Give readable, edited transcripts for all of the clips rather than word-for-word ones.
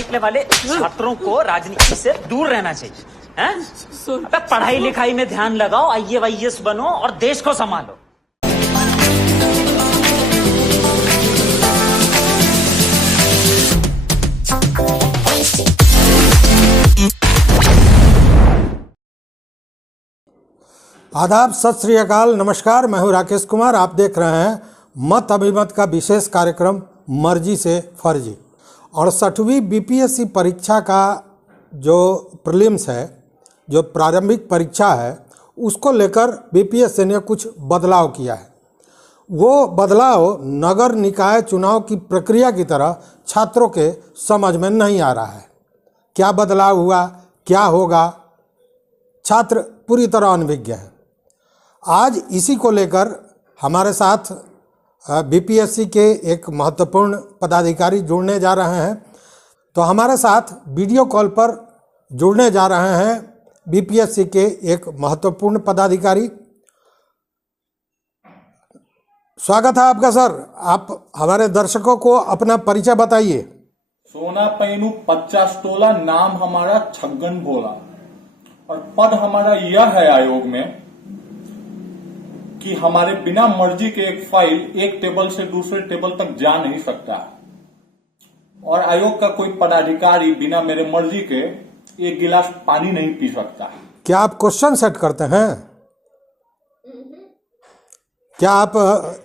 निकले वाले छात्रों को राजनीति से दूर रहना चाहिए हैं? अबे पढ़ाई लिखाई में ध्यान लगाओ, IAS बनो और देश को संभालो। आदाब, सत श्री अकाल, नमस्कार। मैं हूं राकेश कुमार। आप देख रहे हैं मत अभिमत का विशेष कार्यक्रम मर्जी से फर्जी। 68वीं BPSC परीक्षा का जो प्रीलिम्स है, जो प्रारंभिक परीक्षा है, उसको लेकर BPSC ने कुछ बदलाव किया है। वो बदलाव नगर निकाय चुनाव की प्रक्रिया की तरह छात्रों के समझ में नहीं आ रहा है। क्या बदलाव हुआ, क्या होगा, छात्र पूरी तरह अनभिज्ञ है। आज इसी को लेकर हमारे साथ BPSC के एक महत्वपूर्ण पदाधिकारी जुड़ने जा रहे हैं। तो हमारे साथ वीडियो कॉल पर जुड़ने जा रहे हैं BPSC के एक महत्वपूर्ण पदाधिकारी। स्वागत है आपका सर। आप हमारे दर्शकों को अपना परिचय बताइए। सोना पैनू 50 तोला, नाम हमारा छगन भोला और पद हमारा यह है आयोग में कि हमारे बिना मर्जी के एक फाइल एक टेबल से दूसरे टेबल तक जा नहीं सकता और आयोग का कोई पदाधिकारी बिना मेरे मर्जी के एक गिलास पानी नहीं पी सकता। क्या आप क्वेश्चन सेट करते हैं? क्या आप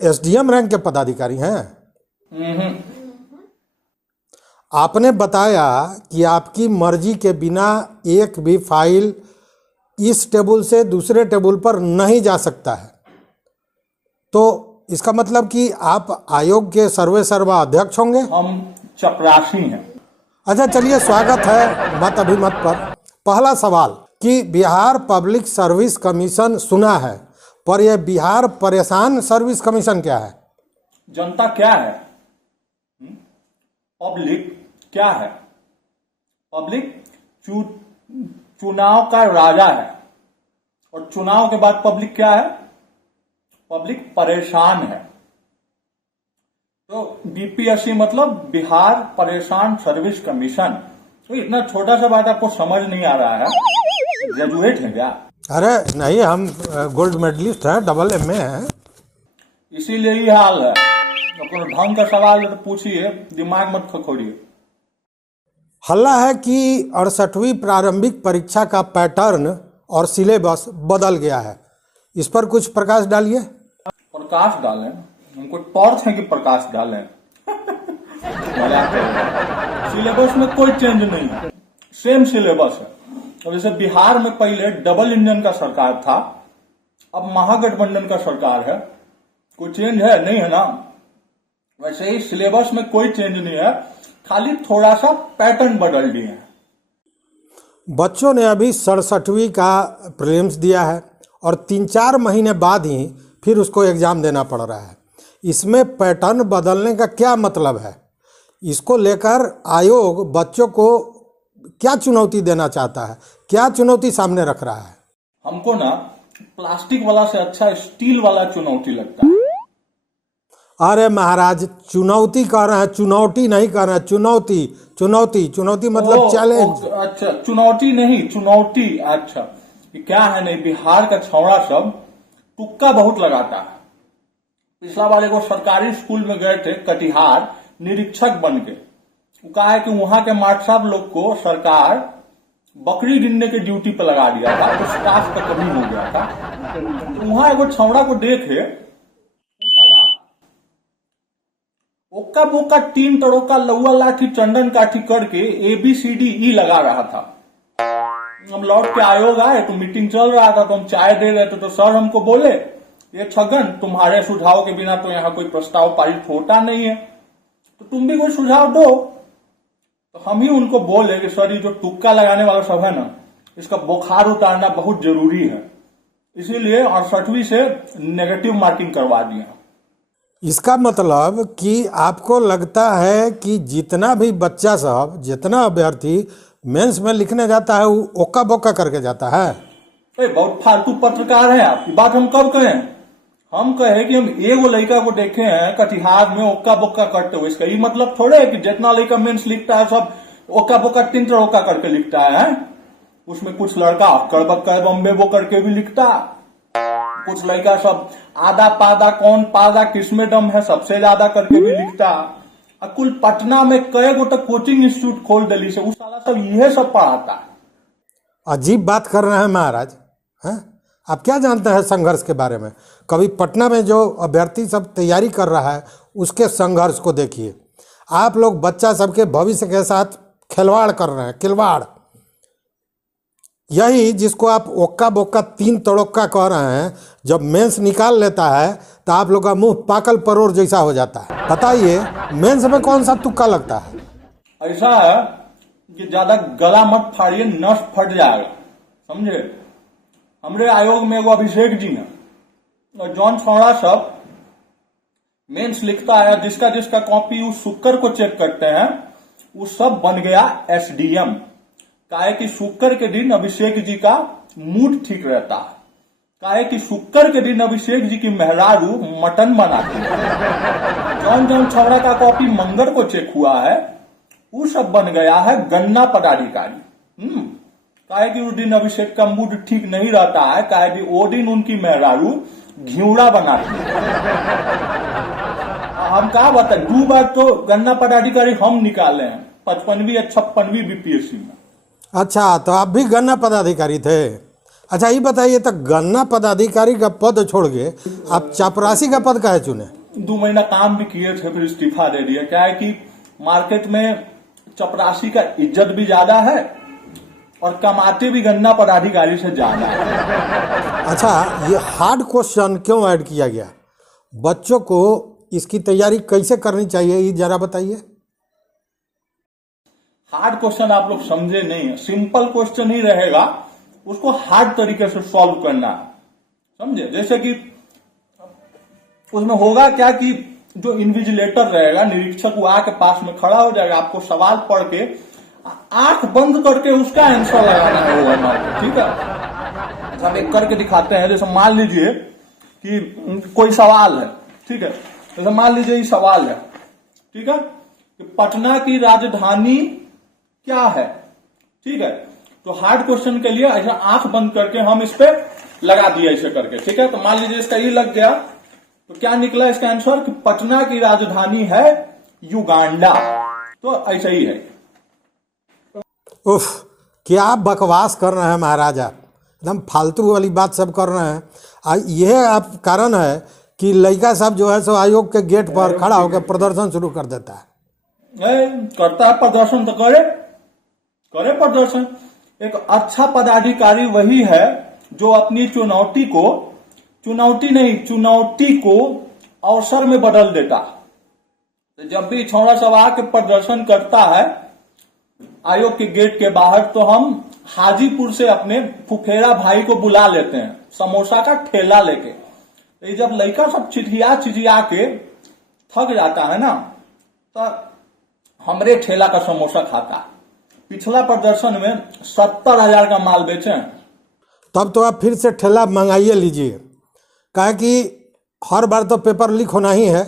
SDM रैंक के पदाधिकारी हैं? आपने बताया कि आपकी मर्जी के बिना एक भी फाइल इस टेबल से दूसरे टेबल पर नहीं जा सकता है, तो इसका मतलब कि आप आयोग के सर्वा अध्यक्ष होंगे? हम चपरासी हैं। अच्छा, चलिए, स्वागत है मत अभिमत पर। पहला सवाल कि बिहार पब्लिक सर्विस कमीशन सुना है, पर यह बिहार परेशान सर्विस कमीशन क्या है? जनता क्या है? पब्लिक क्या है? पब्लिक चुनाव का राजा है और चुनाव के बाद पब्लिक क्या है? पब्लिक परेशान है। तो BPSC मतलब बिहार परेशान सर्विस कमीशन। तो इतना छोटा सा बात आपको समझ नहीं आ रहा है? ग्रेजुएट है क्या? अरे नहीं, हम गोल्ड मेडलिस्ट हैं, AA हैं। इसीलिए ही हाल है। अपने ढंग का सवाल है तो पूछिए, दिमाग मत खखोड़िए। हल्ला है कि 68वीं प्रारंभिक परीक्षा का पैटर्न और सिलेबस बदल गया है। इस पर कुछ प्रकाश डालिए। प्रकाश डालें? हमको टॉर्च है कि प्रकाश डालें? सिलेबस में कोई चेंज नहीं है, सेम सिलेबस है। तो जैसे बिहार में पहले डबल इंजन का सरकार था, अब महागठबंधन का सरकार है। कोई चेंज है? नहीं है ना। वैसे ही सिलेबस में कोई चेंज नहीं है, खाली थोड़ा सा पैटर्न बदल दिए हैं। बच्चों ने अभी 67वीं का प्रीलिम्स दिया है और 3-4 महीने बाद ही फिर उसको एग्जाम देना पड़ रहा है। इसमें पैटर्न बदलने का क्या मतलब है? इसको लेकर आयोग बच्चों को क्या चुनौती देना चाहता है, क्या चुनौती सामने रख रहा है? हमको ना प्लास्टिक वाला से अच्छा स्टील वाला चुनौती लगता है। अरे महाराज, चुनौती कह रहे हैं, चुनौती नहीं कह रहे हैं। चुनौती चुनौती चुनौती मतलब चैलेंज। अच्छा, चुनौती नहीं, चुनौती। अच्छा, क्या है, नहीं, बिहार का छौड़ा सब तुक्का बहुत लगाता है। पिछला बार एगो सरकारी स्कूल में गए थे कटिहार निरीक्षक बन के। वो कहा है कि वहां के मास्टर साहब लोग को सरकार बकरी गिनने के ड्यूटी पे लगा दिया था, तो स्टाफ का कमी हो गया था। तो वहां एगो छौड़ा को देखे, ओक्का बोक्का 3 तड़ोका लौआ लाठी चंदन काठी करके ABCDE लगा रहा था। हम लौट के आयोग आए तो मीटिंग चल रहा था, तो हम चाय दे रहे थे, तो सर हमको बोले, ये छगन, तुम्हारे सुझाव के बिना तो यहाँ कोई प्रस्ताव पारित होता नहीं है, तो तुम भी कोई सुझाव दो। तो हम ही उनको बोले कि सर, ये जो तुक्का लगाने वाला सब है ना, इसका बुखार उतारना बहुत जरूरी है, इसीलिए 68वीं से नेगेटिव मार्किंग करवा दिया। इसका मतलब कि आपको लगता है कि जितना भी बच्चा साहब, जितना अभ्यर्थी मेंस में लिखने जाता है, वो ओक्का बोक्का करके जाता है? बहुत फालतू पत्रकार है आप। बात हम कब कहें? हम कहे कि हम एगो लड़का को देखे हैं कटिहार में ओक्का बोक्का करते हुए। इसका ये मतलब थोड़े है कि जितना लड़का मेंस लिखता है सब ओका बोका तीन तड़ोका करके लिखता है। उसमें कुछ लड़का अक्कड़ बक्कड़ बम्बे बो करके भी लिखता, कुछ लड़का सब आधा पादा कौन पादा किसमें दम है सबसे ज्यादा करके भी लिखता। कुल पटना में कई गो तक कोचिंग इंस्टीट्यूट खोल दिली से, उस साला सब यह सब पढ़ाता। अजीब बात कर रहे हैं महाराज, हैं? आप क्या जानते हैं संघर्ष के बारे में? कभी पटना में जो अभ्यर्थी सब तैयारी कर रहा है उसके संघर्ष को देखिए। आप लोग बच्चा सबके भविष्य के साथ खिलवाड़ कर रहे हैं, खिलवाड़। यही जिसको आप ओक्का बोक्का तीन तड़ोक्का कह रहे हैं, जब मेंस निकाल लेता है तो आप लोग का मुंह पाकल परोर जैसा हो जाता है। बताइए मेंस में कौन सा तुक्का लगता है? ऐसा है कि ज्यादा गला मत फाड़िए, नस फट जाएगा, समझे। हमरे आयोग में एगो अभिषेक जी ने और जॉन छौड़ा सब मेंस लिखता है, जिसका जिसका कॉपी उस शुक्र को चेक करते हैं वो सब बन गया एसडीएम। काहे कि शुक्र के दिन अभिषेक जी का मूड ठीक रहता है, काहे कि शुक्र के दिन अभिषेक जी की मेहरारू मटन बनाती है। जॉन जॉन छौड़ा का कॉपी मंगर को चेक हुआ है, वो सब बन गया है गन्ना पदाधिकारी। काहे कि उस दिन अभिषेक का मूड ठीक नहीं रहता है, काहे कि वो दिन उनकी मेहरारू घिउड़ा बनाती है। हम क्या बताए, 2 बार तो गन्ना पदाधिकारी हम निकाले हैं, 55वीं या 56वीं बीपीएससी में। अच्छा, तो आप भी गन्ना पदाधिकारी थे? अच्छा ये बताइए, तो गन्ना पदाधिकारी का पद छोड़ के आप चपरासी का पद काहे चुने? 2 महीना काम भी किए थे, फिर इस्तीफा दे दिया। क्या है कि मार्केट में चपरासी का इज्जत भी ज्यादा है और कमाते भी गन्ना पदाधिकारी से ज्यादा है। अच्छा, ये हार्ड क्वेश्चन क्यों ऐड किया गया? बच्चों को इसकी तैयारी कैसे करनी चाहिए ये जरा बताइए। हार्ड क्वेश्चन आप लोग समझे नहीं है, सिंपल क्वेश्चन ही रहेगा, उसको हार्ड तरीके से सॉल्व करना है, समझे। जैसे कि उसमें होगा क्या कि जो इन्विजिलेटर रहेगा, निरीक्षक, वो आके पास में खड़ा हो जाएगा, आपको सवाल पढ़ के आंख बंद करके उसका आंसर लगाना है वो हमारे, ठीक है। हम एक करके दिखाते हैं। जैसे मान लीजिए कि कोई सवाल है, ठीक है, जैसे मान लीजिए ये सवाल है, ठीक है, कि पटना की राजधानी क्या है, ठीक है। तो हार्ड क्वेश्चन के लिए ऐसा आंख बंद करके हम इस पे लगा दिया ऐसे करके, ठीक है। तो मान लीजिए इसका ये लग गया, तो क्या निकला इसका आंसर कि पटना की राजधानी है युगांडा। तो ऐसा ही है। उफ, क्या आप बकवास कर रहे हैं महाराजा, एकदम फालतू वाली बात सब कर रहे हैं। यह आप कारण है कि लड़का सब जो है सो आयोग के गेट पर खड़ा होकर प्रदर्शन शुरू कर देता है। करता है प्रदर्शन, तो करे प्रदर्शन। एक अच्छा पदाधिकारी वही है जो अपनी चुनौती को अवसर में बदल देता। तो जब भी छौड़ा सब आके प्रदर्शन करता है आयोग के गेट के बाहर, तो हम हाजीपुर से अपने फुफेरा भाई को बुला लेते हैं समोसा का ठेला लेके। तो जब लड़का सब चिटिया के थक जाता है ना, तो हमरे ठेला का समोसा खाता। पिछला प्रदर्शन में 70,000 का माल बेचे हैं। तब तो आप फिर से ठेला मंगाइए लीजिए, कहा कि हर बार तो पेपर लीक होना ही है,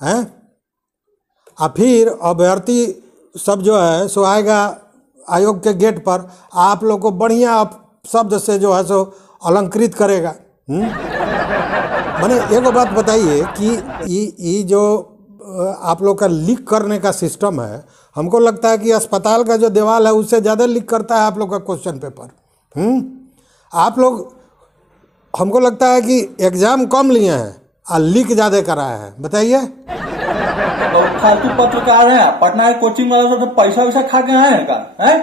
हैं? और फिर अभ्यर्थी सब जो है सो आएगा आयोग के गेट पर, आप लोग को बढ़िया शब्द से जो है सो अलंकृत करेगा। मैंने एक बात बताइए कि ये जो आप लोग का लीक करने का सिस्टम है, हमको लगता है कि अस्पताल का जो दीवार है उससे ज़्यादा लीक करता है आप लोग का क्वेश्चन पेपर। आप लोग, हमको लगता है कि एग्जाम कम लिए हैं और लीक ज़्यादा कराए हैं। बताइए। तो फालतू पत्रकार हैं, पटना के कोचिंग वाला सब पैसा वैसा खा के आए हैं का, है?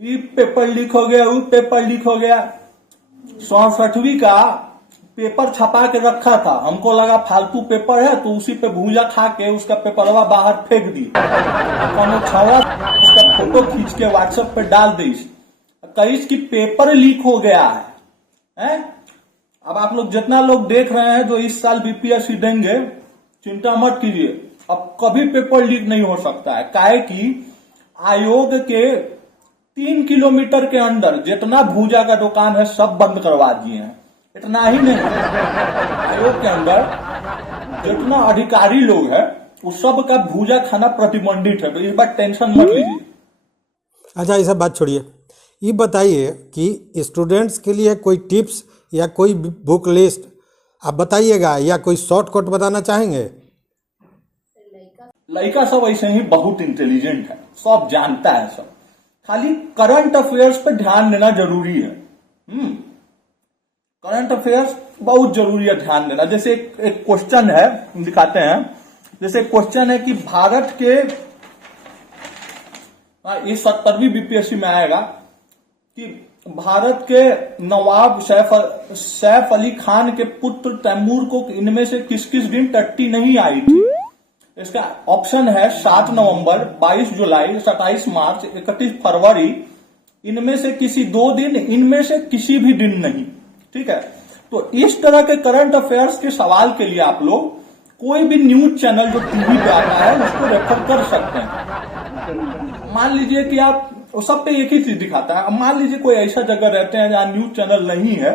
ये पेपर लीक हो गया, वो पेपर लीक हो गया। 67वीं का पेपर छपा के रखा था, हमको लगा फालतू पेपर है, तो उसी पे भूजा खा के उसका पेपरवा बाहर फेंक दी। कौनो छौड़ा उसका फोटो खींच के व्हाट्सएप पे डाल दी, कहीं की पेपर लीक हो गया है। अब आप लोग जितना लोग देख रहे हैं जो इस साल बीपीएससी देंगे, चिंता मत कीजिए, अब कभी पेपर लीक नहीं हो सकता है। काहे कि आयोग के 3 किलोमीटर के अंदर जितना भूजा का दुकान है सब बंद करवा दिए हैं। इतना ही नहीं, आयोग के अंदर जितना अधिकारी लोग हैं उस सब का भूजा खाना प्रतिबंधित है। तो इस बार टेंशन मत लीजिए। अच्छा, ये सब बात छोड़िए, ये बताइए कि स्टूडेंट्स के लिए कोई टिप्स या कोई बुक लिस्ट आप बताइएगा, या कोई शॉर्टकट बताना चाहेंगे? लड़का सब ऐसे ही बहुत इंटेलिजेंट है, सब जानता है सब, खाली करंट अफेयर्स पे ध्यान देना जरूरी है। करंट अफेयर्स बहुत जरूरी है ध्यान देना। जैसे एक क्वेश्चन है, दिखाते हैं। जैसे क्वेश्चन है कि भारत के, ये 70वीं बीपीएससी में आएगा कि भारत के नवाब सैफ अली खान के पुत्र तैमूर को इनमें से किस किस दिन टट्टी नहीं आई थी। इसका ऑप्शन है 7 नवंबर, 22 जुलाई, 27 मार्च, 31 फरवरी। इनमें से किसी 2 दिन, इनमें से किसी भी दिन नहीं। ठीक है, तो इस तरह के करंट अफेयर्स के सवाल के लिए आप लोग कोई भी न्यूज चैनल जो टीवी पे आता है उसको रेफर कर सकते हैं। मान लीजिए कि आप, वो सब पे एक ही चीज दिखाता है। अब मान लीजिए कोई ऐसा जगह रहते हैं जहां न्यूज चैनल नहीं है,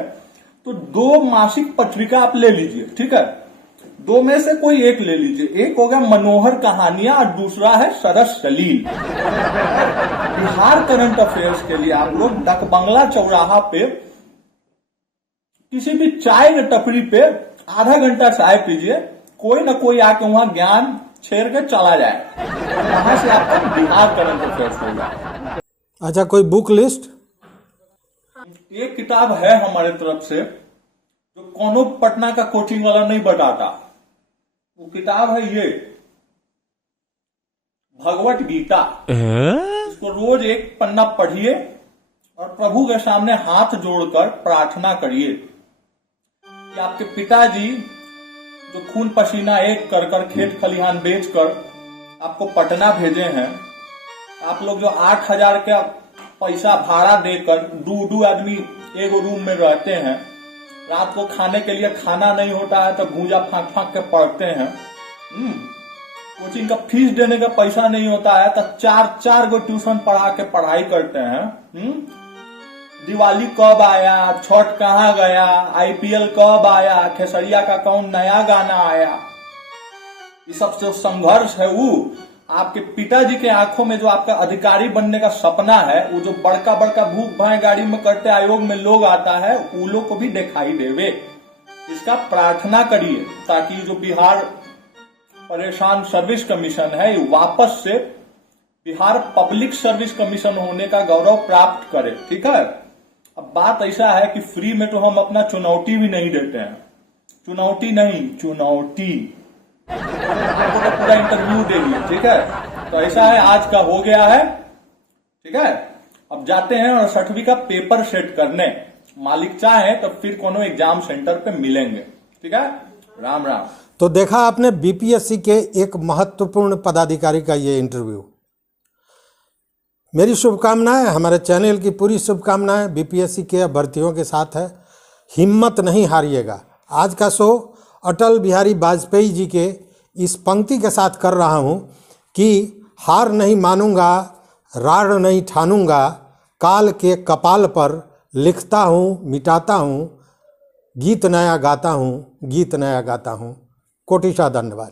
तो 2 मासिक पत्रिका आप ले लीजिए। ठीक है, 2 में से कोई एक ले लीजिए। एक हो गया मनोहर कहानियां और दूसरा है सरस सलील। बिहार करंट अफेयर्स के लिए आप लोग डकबंगला चौराहा पे किसी भी चाय की टपरी पे आधा घंटा चाय पीजिए, कोई ना कोई आके वहां ज्ञान छेड़ के चला जाए, वहां से आपका बिहार करंट अफेयर्स होगा। अच्छा, कोई बुक लिस्ट? एक किताब है हमारे तरफ से जो कोनो पटना का कोचिंग वाला नहीं बताता। वो किताब है ये भगवत गीता। इसको रोज एक पन्ना पढ़िए और प्रभु के सामने हाथ जोड़कर प्रार्थना करिए कि आपके पिताजी जो खून पसीना एक कर कर खेत खलिहान बेचकर आपको पटना भेजे हैं, आप लोग जो 8,000 का पैसा भाड़ा देकर 2 आदमी एक रूम में रहते हैं, रात को खाने के लिए खाना नहीं होता है तो भूजा फाँक फाँक के पढ़ते हैं, कोचिंग का फीस देने का पैसा नहीं होता है तो 4 गो ट्यूशन पढ़ा के पढ़ाई करते हैं। दिवाली कब आया, छठ कहाँ गया, आईपीएल कब आया, खेसरिया का कौन नया गाना आया, ये सब जो संघर्ष है वो आपके पिताजी के आंखों में जो आपका अधिकारी बनने का सपना है, वो जो बड़का बड़का भूख भाई गाड़ी में करते आयोग में लोग आता है, वो लोग को भी दिखाई देवे। इसका प्रार्थना करिए ताकि जो बिहार परेशान सर्विस कमीशन है ये वापस से बिहार पब्लिक सर्विस कमीशन होने का गौरव प्राप्त करे। ठीक है, अब बात ऐसा है कि फ्री में तो हम अपना चुनौती भी नहीं देते हैं। चुनौती नहीं, चुनौती, आपको तो पूरा इंटरव्यू देंगे। ठीक है, तो ऐसा है, आज का हो गया है। ठीक है, अब जाते हैं और 6वीं का पेपर सेट करने। मालिक चाहे तो फिर कोनो एग्जाम सेंटर पे मिलेंगे। ठीक है, राम राम। तो देखा आपने बीपीएससी के एक महत्वपूर्ण पदाधिकारी का ये इंटरव्यू। मेरी शुभकामनाएं, हमारे चैनल की पूरी शुभकामनाएं बीपीएससी के अभ्यर्थियों के साथ है। हिम्मत नहीं हारिएगा। आज का शो अटल बिहारी वाजपेयी जी के इस पंक्ति के साथ कर रहा हूं कि हार नहीं मानूंगा, रार नहीं ठानूंगा, काल के कपाल पर लिखता हूं, मिटाता हूं, गीत नया गाता हूं, गीत नया गाता हूं। कोटिशा धन्यवाद।